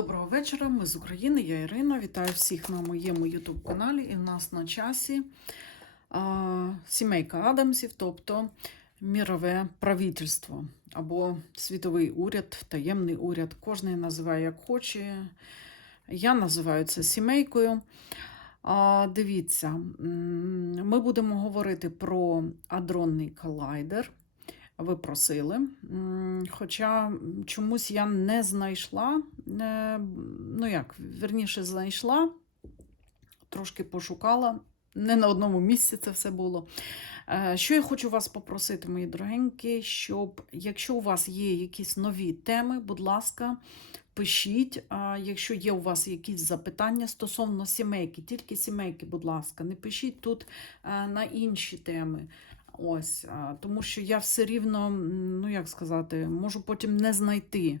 Доброго вечора, ми з України, я Ірина. Вітаю всіх на моєму YouTube каналі. І в нас на часі а, сімейка Адамсів, тобто мірове правительство або світовий уряд, таємний уряд. Кожен називає як хоче. Я називаю це сімейкою. А, дивіться, ми будемо говорити про адронний колайдер. Ви просили. Хоча чомусь я не знайшла, ну як, верніше знайшла, трошки пошукала. Не на одному місці це все було. Е, Що я хочу вас попросити, мої дорогенькі, щоб якщо у вас є якісь нові теми, будь ласка, пишіть. Якщо є у вас якісь запитання стосовно сімейки, тільки сімейки, будь ласка, не пишіть тут е, на інші теми. Ось, тому що я все рівно, ну як сказати, можу потім не знайти.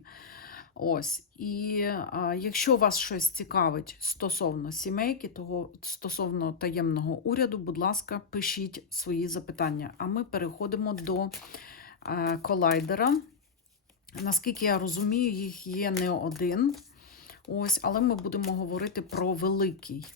Ось. І а, якщо вас щось цікавить стосовно сімейки, того стосовно таємного уряду, будь ласка, пишіть свої запитання. А ми переходимо до а, колайдера. Наскільки я розумію, їх є не один. Ось, але ми будемо говорити про великий.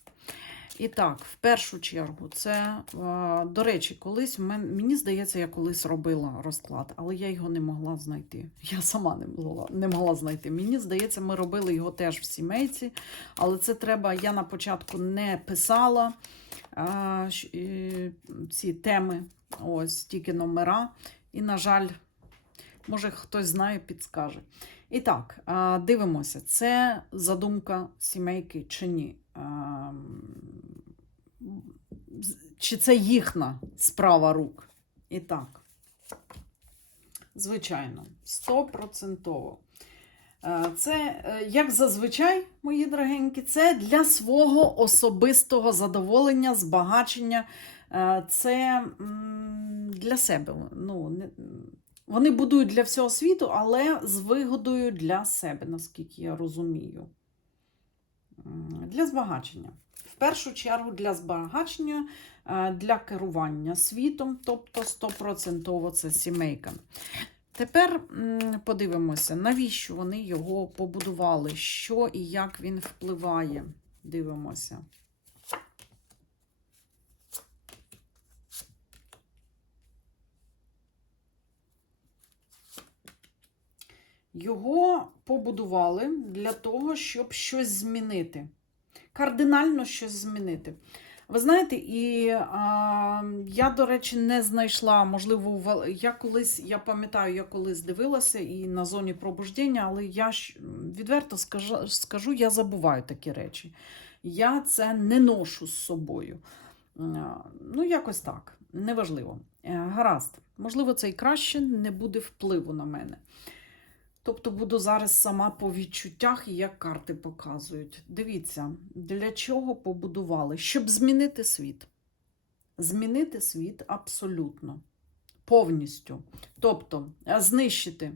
І так, в першу чергу, це, е, до речі, колись мені здається, я колись робила розклад, але я його не могла знайти. Я сама не могла, не могла знайти. Мені здається, ми робили його теж в сімейці, але це треба, я на початку не писала а, е, ці теми, ось тільки номера. І, на жаль, може хтось знає, підскаже. І так, дивимося, це задумка сімейки чи ні. Чи це їхня справа рук? І так, звичайно, стопроцентово. Е, Це, е, як зазвичай, мої дорогенькі, це для свого особистого задоволення, збагачення. Е, Це для себе. Ну, вони будують для всього світу, але з вигодою для себе, наскільки я розумію. Для збагачення. В першу чергу для збагачення, е, для керування світом, тобто 100% це сімейка. Тепер подивимося, навіщо вони його побудували, що і як він впливає. Дивимося. Його побудували для того, щоб щось змінити. Кардинально щось змінити. Ви знаєте, і а, я, до речі, не знайшла, можливо, я колись, я пам'ятаю, я колись дивилася і на зоні пробуждення, але я відверто скажу, скажу, я забуваю такі речі. Я це не ношу з собою. Ну, якось так, неважливо. Е, Гаразд, можливо, це і краще, не буде впливу на мене. Тобто буду зараз сама по відчуттях і як карти показують. Дивіться, для чого побудували? Щоб змінити світ. Змінити світ абсолютно, повністю. Тобто, е, знищити.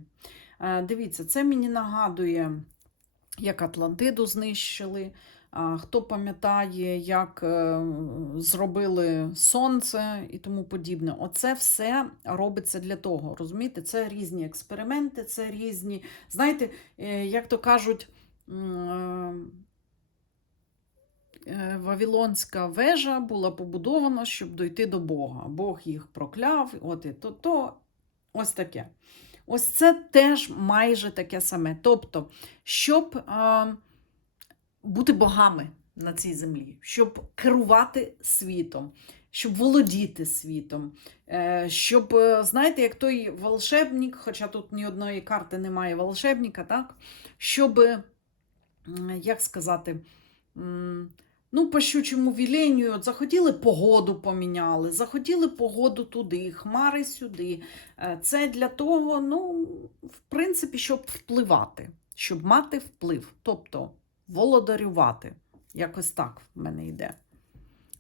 Е, Дивіться, це мені нагадує, як Атлантиду знищили. Хто пам'ятає, як е, зробили сонце і тому подібне. Оце все робиться для того. Розумієте, це різні експерименти, це різні. Знаєте, е, як то кажуть, е, Вавилонська вежа була побудована, щоб дойти до Бога. Бог їх прокляв, от і то, то ось таке. Ось це теж майже таке саме. Тобто, щоб. Е, бути богами на цій землі, щоб керувати світом, щоб володіти світом, е, щоб, е, знаєте, як той волшебник, хоча тут ні одної карти немає волшебника, так? щоб, як сказати, ну, по щучому віленню, от захотіли погоду поміняли, захотіли погоду туди, хмари сюди. Е, Це для того, ну, в принципі, щоб впливати, щоб мати вплив. Тобто володарювати. Якось так в мене йде.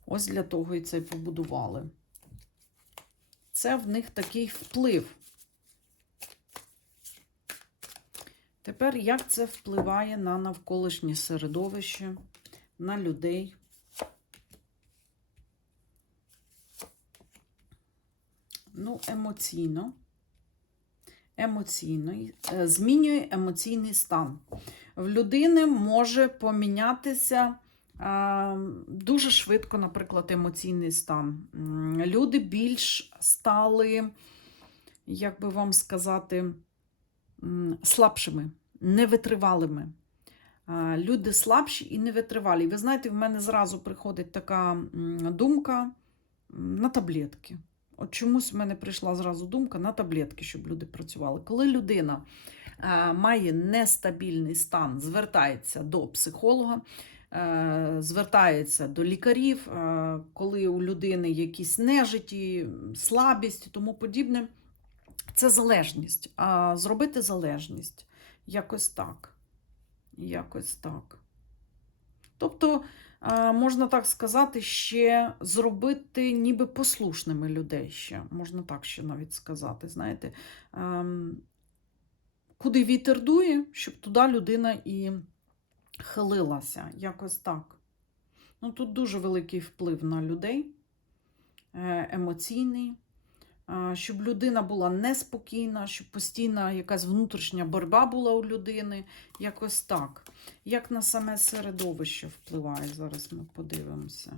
Ось для того і це побудували. Це в них такий вплив. Тепер як це впливає на навколишнє середовище, на людей? Ну, емоційно. Емоційно. е, Змінює емоційний стан. В людини може помінятися дуже швидко, наприклад, емоційний стан. Люди більш стали, як би вам сказати, слабшими, невитривалими. Люди слабші і невитривалі. Ви знаєте, в мене зразу приходить така думка на таблетки. От чомусь в мене прийшла зразу думка на таблетки, щоб люди працювали. Коли людина має нестабільний стан, звертається до психолога, е, звертається до лікарів, е, коли у людини якісь нежиті, слабість і тому подібне, це залежність. А зробити залежність якось так. Якось так. Тобто, е, можна так сказати, ще зробити ніби послушними людей ще. Можна так ще навіть сказати. Знаєте, ем, куди вітер дує, щоб туди людина і хилилася. Якось так. Ну, тут дуже великий вплив на людей, е, емоційний. Щоб людина була неспокійна, щоб постійна якась внутрішня боротьба була у людини. Якось так. Як на саме середовище впливає, зараз ми подивимося.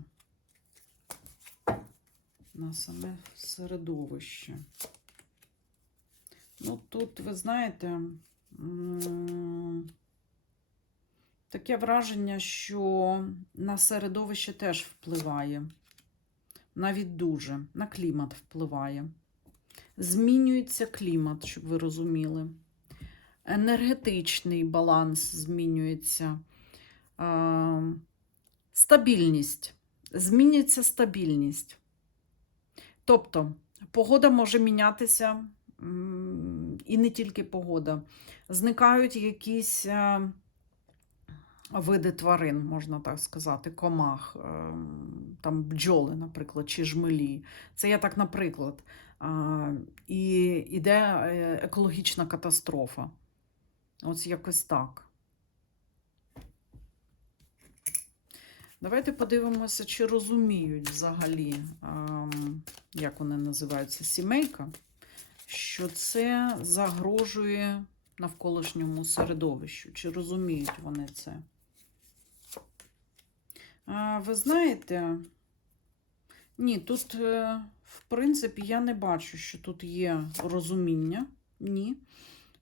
На саме середовище. Ну, тут, ви знаєте, таке враження, що на середовище теж впливає. Навіть дуже. На клімат впливає. Змінюється клімат, щоб ви розуміли. Енергетичний баланс змінюється. Стабільність. Змінюється стабільність. Тобто, погода може мінятися, і не тільки погода. Зникають якісь е, види тварин, можна так сказати, комах, ем, там бджоли, наприклад, чи жмелі. Це я так, наприклад. І йде е, екологічна катастрофа. Ось якось так. Давайте подивимося, чи розуміють взагалі, як вони називаються, сімейка, що це загрожує навколишньому середовищу. Чи розуміють вони це? А, Ви знаєте, ні, тут, е, в принципі, я не бачу, що тут є розуміння. Ні.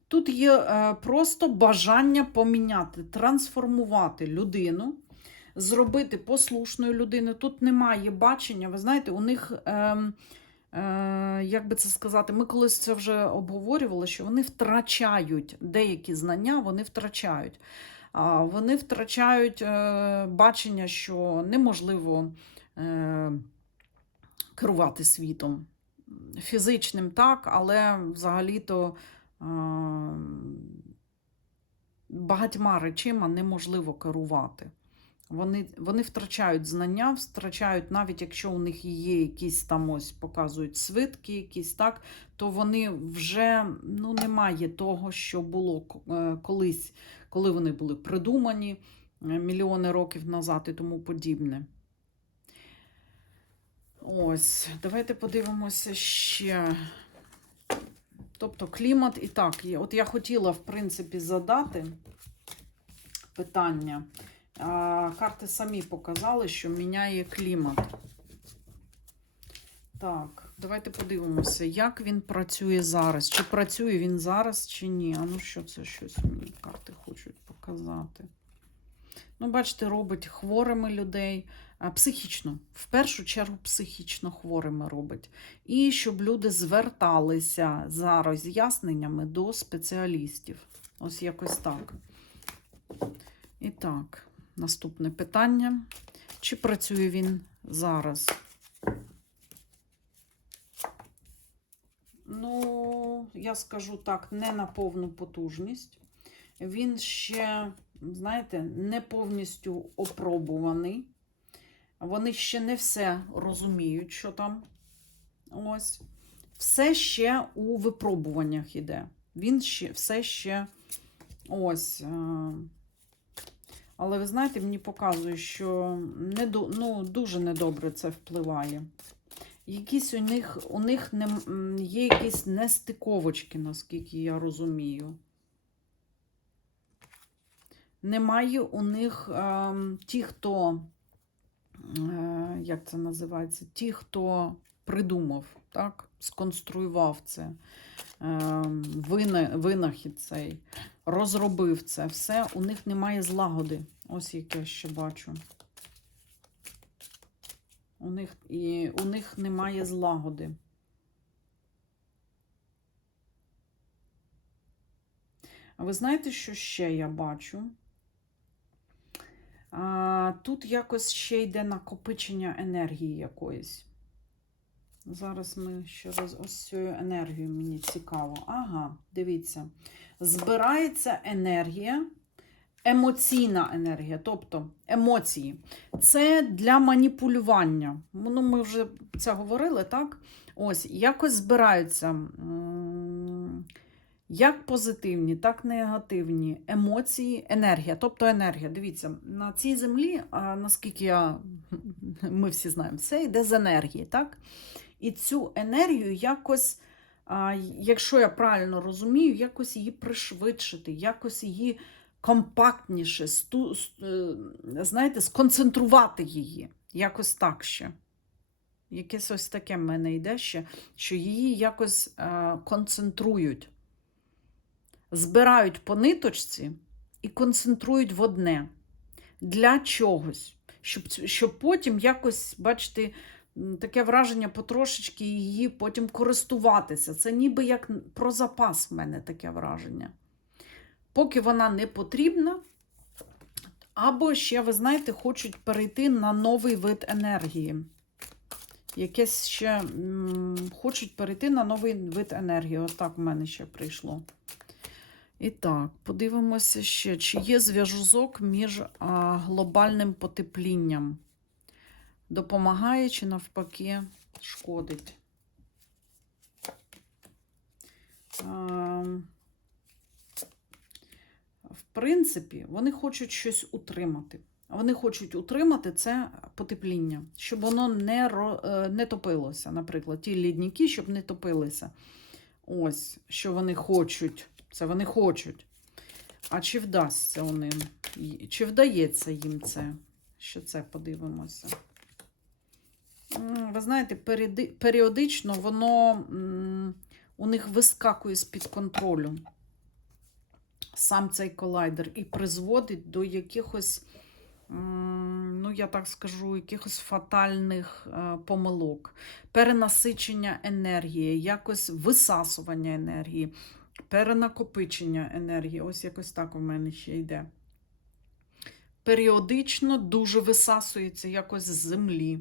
Тут є е, просто бажання поміняти, трансформувати людину, зробити послушною людиною. Тут немає бачення. Ви знаєте, у них, е, як би це сказати, ми колись це вже обговорювали, що вони втрачають деякі знання, вони втрачають. Вони втрачають е, бачення, що неможливо е, керувати світом. Фізичним так, але взагалі-то е, багатьма речима неможливо керувати. Вони, вони втрачають знання, втрачають, навіть якщо у них є якісь там ось показують свитки, якісь так, то вони вже ну, немає того, що було е, колись, коли вони були придумані е, мільйони років назад і тому подібне. Ось, давайте подивимося ще. Тобто клімат і так. От я хотіла, в принципі, задати питання. Карти самі показали, що міняє клімат. Так, давайте подивимося, як він працює зараз. Чи працює він зараз, чи ні. А ну що це щось мені карти хочуть показати? Ну, бачите, робить хворими людей, психічно, в першу чергу, психічно хворими робить. І щоб люди зверталися за роз'ясненнями до спеціалістів. Ось якось так. І так, наступне питання. Чи працює він зараз? Ну, я скажу так, не на повну потужність. Він ще, знаєте, не повністю опробуваний. Вони ще не все розуміють, що там. Ось. Все ще у випробуваннях іде. Він ще все ще ось. Але ви знаєте, мені показує, що не, ну, дуже недобре це впливає. Якісь у них, у них не, є якісь нестиковочки, наскільки я розумію. немає у них е, ті, хто, е, як це називається, ті, хто придумав, так, сконструював це, е, винахід цей, розробив це все, у них немає злагоди. Ось як я ще бачу. У них, і у них немає злагоди. А ви знаєте, що ще я бачу? А, тут якось ще йде накопичення енергії якоїсь. Зараз ми ще раз ось цю енергію мені цікаво. Ага, дивіться. Збирається енергія, емоційна енергія, тобто емоції. Це для маніпулювання. Ну, ми вже це говорили, так? Ось, якось збираються. Як позитивні, так і негативні емоції, енергія. Тобто енергія. Дивіться, на цій землі, наскільки я, ми всі знаємо, все йде з енергії, так? І цю енергію якось, якщо я правильно розумію, якось її пришвидшити, якось її компактніше, е, знаєте, сконцентрувати її. Якось так ще. Якесь ось таке в мене йде ще, що її якось е, концентрують збирають по ниточці і концентрують в одне для чогось, щоб, щоб потім якось, бачите, таке враження потрошечки її потім користуватися. Це ніби як про запас в мене таке враження. Поки вона не потрібна, або ще, ви знаєте, хочуть перейти на новий вид енергії. Якесь ще хочуть перейти на новий вид енергії. Отак в мене ще прийшло. І так, подивимося ще, чи є зв'язок між а, глобальним потеплінням. Допомагає чи навпаки шкодить. В принципі, вони хочуть щось утримати. Вони хочуть утримати це потепління, щоб воно не, е, не топилося. Наприклад, ті лідники, щоб не топилися. Ось, що вони хочуть. Це вони хочуть. А чи вдасться ним? Чи вдається їм це? Що це подивимося? Ви знаєте, періоди- періодично воно у них вискакує з-під контролю. Сам цей колайдер і призводить до якихось, ну я так скажу, якихось фатальних е, помилок, перенасичення енергії, якось висасування енергії перенакопичення енергії. Ось якось так у мене ще йде. Періодично дуже висасується якось з землі,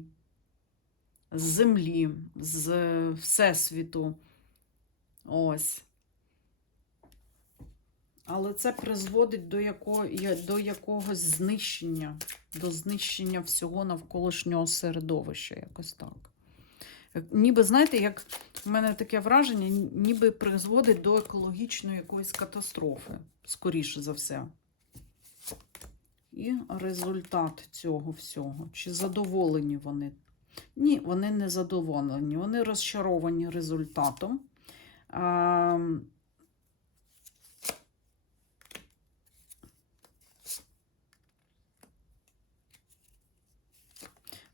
з землі, з Всесвіту. Ось. Але це призводить до, яко, я- до якогось знищення, до знищення всього навколишнього середовища, якось так. Ніби, знаєте, як в мене таке враження, ніби призводить до екологічної якоїсь катастрофи, скоріше за все. І результат цього всього. Чи задоволені вони? Ні, вони не задоволені. Вони розчаровані результатом. А,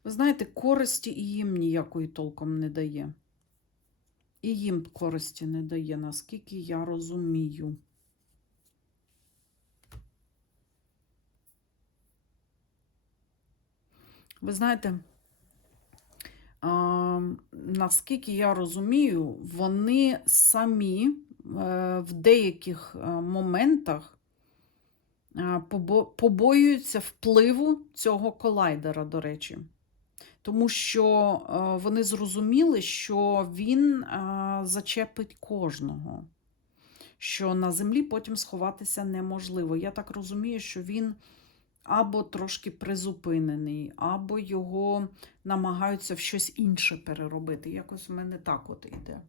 Ви знаєте, користі і їм ніякої толком не дає. І їм користі не дає, наскільки я розумію. Ви знаєте, наскільки я розумію, вони самі е, в деяких е, моментах е, побоюються впливу цього колайдера, до речі. Тому що вони зрозуміли, що він зачепить кожного, що на землі потім сховатися неможливо. Я так розумію, що він або трошки призупинений, або його намагаються в щось інше переробити. Якось в мене так от іде.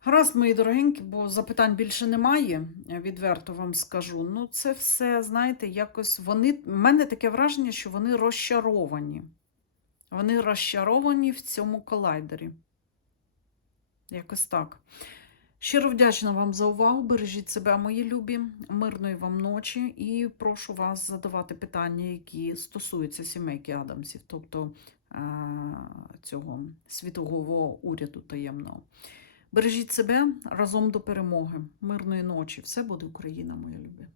Гаразд, мої дорогенькі, бо запитань більше немає, відверто вам скажу. Ну, це все, знаєте, якось вони. в мене таке враження, що вони розчаровані. Вони розчаровані в цьому колайдері. Якось так. Щиро вдячна вам за увагу. Бережіть себе, мої любі, мирної вам ночі, і прошу вас задавати питання, які стосуються сімейки Адамсів, тобто е, цього світового уряду таємного. Бережіть себе разом до перемоги. Мирної ночі. Все буде Україна, мої любі.